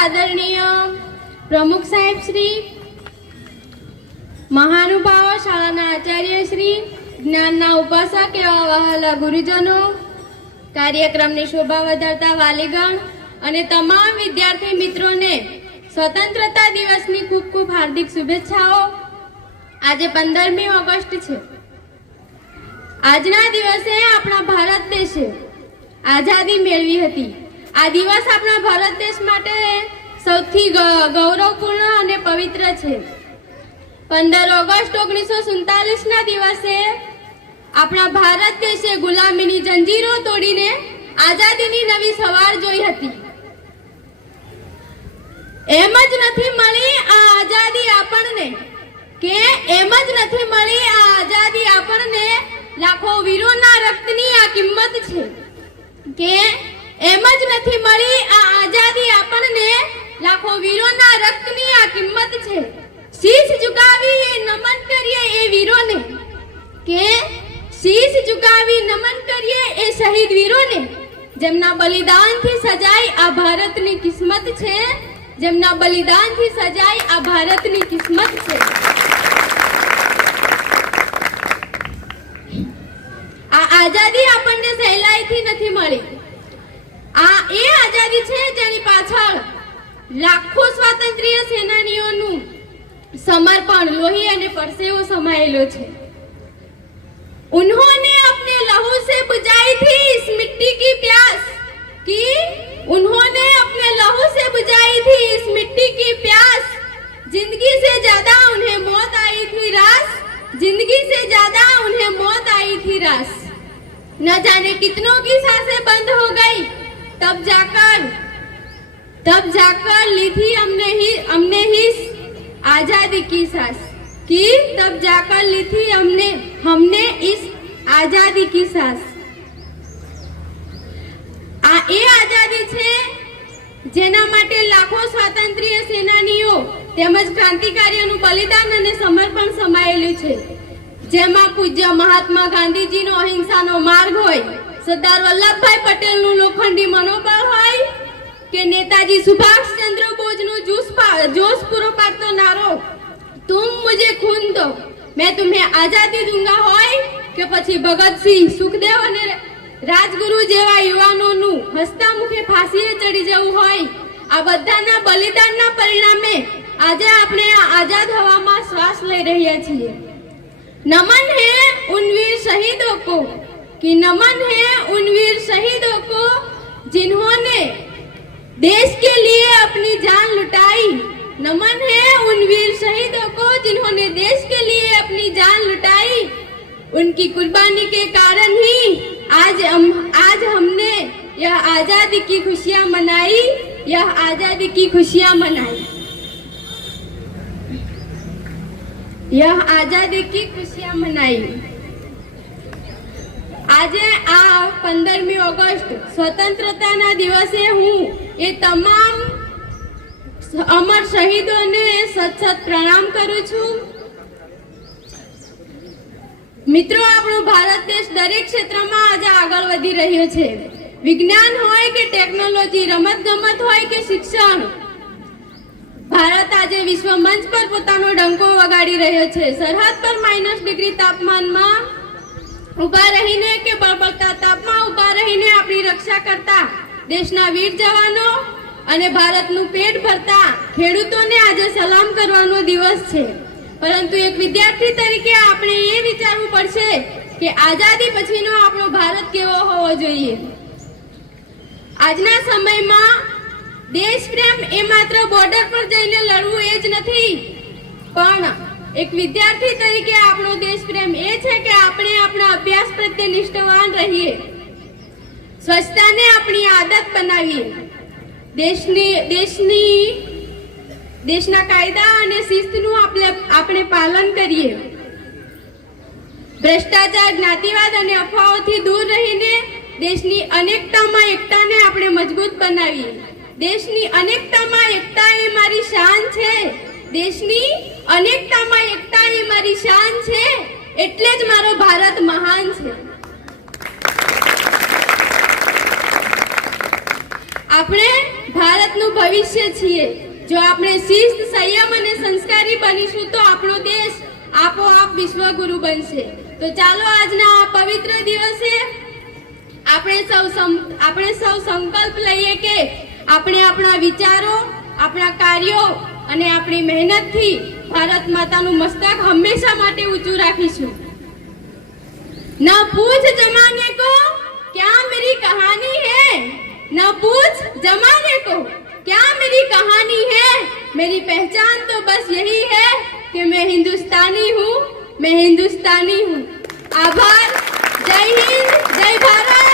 આદરણીય પ્રમુખ સાહેબ શ્રી, મહાનુભાવો, શાળાના આચાર્ય શ્રી, જ્ઞાનના ઉપાસક એવા વહાલા ગુરુજનો, કાર્યક્રમની શોભા વધારતા વાલીગણ અને તમામ વિદ્યાર્થી મિત્રોને સ્વતંત્રતા દિવસની ખૂબ ખૂબ હાર્દિક શુભેચ્છાઓ। આજે 15મી ઓગસ્ટ છે। આજના દિવસે આપણા ભારત દેશે આઝાદી મેળવી હતી। આ દિવસ આપણા ભારત દેશ માટે સૌથી ગૌરવપૂર્ણ અને પવિત્ર છે। 15 ઓગસ્ટ 1947 ના દિવસે આપણા ભારત દેશે ગુલામીની જંજીરો તોડીને આઝાદીની નવી સવાર જોઈ હતી। એમ જ નથી મળી આ આઝાદી આપણને, કે એમ જ નથી મળી આ આઝાદી આપણને, લાખો વીરોના રક્તની આ કિંમત છે। કે એમ જ નથી મળી આ આઝાદી આપણને, લાખો વીરોના રક્તની આ કિંમત છે। શીશ ઝુકાવી એ નમન કરીએ એ વીરોને, કે શીશ ઝુકાવી નમન કરીએ એ શહીદ વીરોને, જેમના બલિદાનથી સજાઈ આ ભારતની કિસ્મત છે। જેમના બલિદાનથી સજાઈ આ ભારતની કિસ્મત છે। આ આઝાદી આપણને સહેલાઈથી નથી મળી। આ એ આઝાદી છે જેની પાછળ લાખો સ્વાતંત્ર્ય સેનાનીઓનું समर्पण, लोही અને પરસેવો સમાયેલો છે। उन्होंने अपने लहू से बुझाई थी इस मिट्टी की प्यास, कि उन्होंने अपने लहू से बुझाई थी इस मिट्टी की प्यास। जिंदगी से ज्यादा उन्हें मौत आई थी रास, जिंदगी से ज्यादा उन्हें मौत आई थी रास। न जाने कितनों की सांसें बंद हो गई, तब जाकर ली थी हमने ही आजादी की सांस, कि तब जाकर ली थी हमने इस आजादी की सांस। आ ए आजादी छे जेना माटे लाखों स्वातंत्र्य सेनानीओ તેમજ ક્રાંતિકારીઓનું બલિદાન અને સમર્પણ સમાયેલું છે। જેમાં પૂજ્ય મહાત્મા ગાંધીજીનો અહિંસાનો માર્ગ હોય, સરદાર વલ્લભભાઈ પટેલનું લોખંડી મનોબળ હોય, કે નેતાજી સુભાષચંદ્ર બોઝનું જોશ પૂરો પાડતો નારો तुम मुझे खून दो मैं तुम्हें आजादी दूंगा હોય, કે પછી ભગતસિંહ, સુખદેવ અને રાજગુરુ જેવા યુવાનોનું હસતા મુખે ફાંસીએ ચડી જવું હોય, આ બધાના બલિદાનના પરિણામે આજે આપણે આઝાદ હવામાં શ્વાસ લઈ રહ્યા છીએ। नमन है उन वीर शहीदों को, कि नमन है उन वीर शहीदों को जिन्होंने देश के लिए अपनी जान लुटाई। नमन है उन वीर शहीदों को जिन्होंने देश के लिए अपनी जान लुटाई। उनकी कुर्बानी के कारण ही आज हमने यह आजादी की खुशियां मनाई, यह आजादी की खुशियां मनाई, यह आजादी की खुशियां मनाई। આજે આ 15મી ઓગસ્ટ સ્વતંત્રતાના દિવસે હું એ તમામ અમર શહીદોને સત પ્રણામ કરું છું। મિત્રો, આપણો ભારત દેશ દરેક ક્ષેત્રમાં આજે આગળ વધી રહ્યો છે। વિજ્ઞાન હોય કે ટેકનોલોજી, રમતગમત હોય કે શિક્ષણ, ભારત આજે વિશ્વ મંચ પર પોતાનો ડંકો વગાડી રહ્યો છે। સરહદ પર -ડિગ્રી તાપમાનમાં ઉભા રહીને કે બળબળતા તાપમાં ઉભા રહીને આપણી રક્ષા કરતા દેશના વીર જવાનો અને ભારતનું પેટ ભરતા ખેડૂતોને આજે સલામ કરવાનો દિવસ છે। પરંતુ એક વિદ્યાર્થી તરીકે આપણે એ વિચારવું પડશે કે આઝાદી પછીનો આપણો ભારત કેવો હોવો જોઈએ। આજના સમયમાં દેશ પ્રેમ એ માત્ર બોર્ડર પર જઈને લડવું એ જ નથી, પણ એક વિદ્યાર્થી તરીકે આપણો દેશ પ્રેમ એ છે કે આપણે આપણા અભ્યાસ પ્રત્યે નિષ્ઠાવાન રહીએ, સ્વચ્છતાને આપણી આદત બનાવીએ, દેશના કાયદા અને શિસ્તનું આપણે પાલન કરીએ, ભ્રષ્ટાચાર, જ્ઞાતિવાદ અને અફવાઓથી દૂર રહીને દેશની અનેકતામાં એકતાને આપણે મજબૂત બનાવીએ। દેશની અનેકતામાં એકતા એ મારી શાન છે, દેશની અનેકતામાં એકતા એ મારી શાન છે, એટલે જ મારો ભારત મહાન છે। આપણે ભારતનું ભવિષ્ય છીએ. જો આપણે શિસ્ત, સંયમ અને સંસ્કારી બનીશું તો આપણો દેશ આપોઆપ વિશ્વગુરુ બનશે. તો ચાલો આજના આ પવિત્ર દિવસે આપણે સૌ સંકલ્પ લઈએ કે આપણે આપણા વિચારો, આપણા કાર્યો અને આપણી મહેનતથી ભારત માતાનું મસ્તક હંમેશા માટે ઊંચું રાખીશું. न पूछ जमाने को क्या मेरी कहानी है, न पूछ जमाने को क्या मेरी कहानी है, मेरी पहचान तो बस यही है कि मैं हिंदुस्तानी हूँ, मैं हिंदुस्तानी हूँ. आभार. जय हिंद, जय भारत.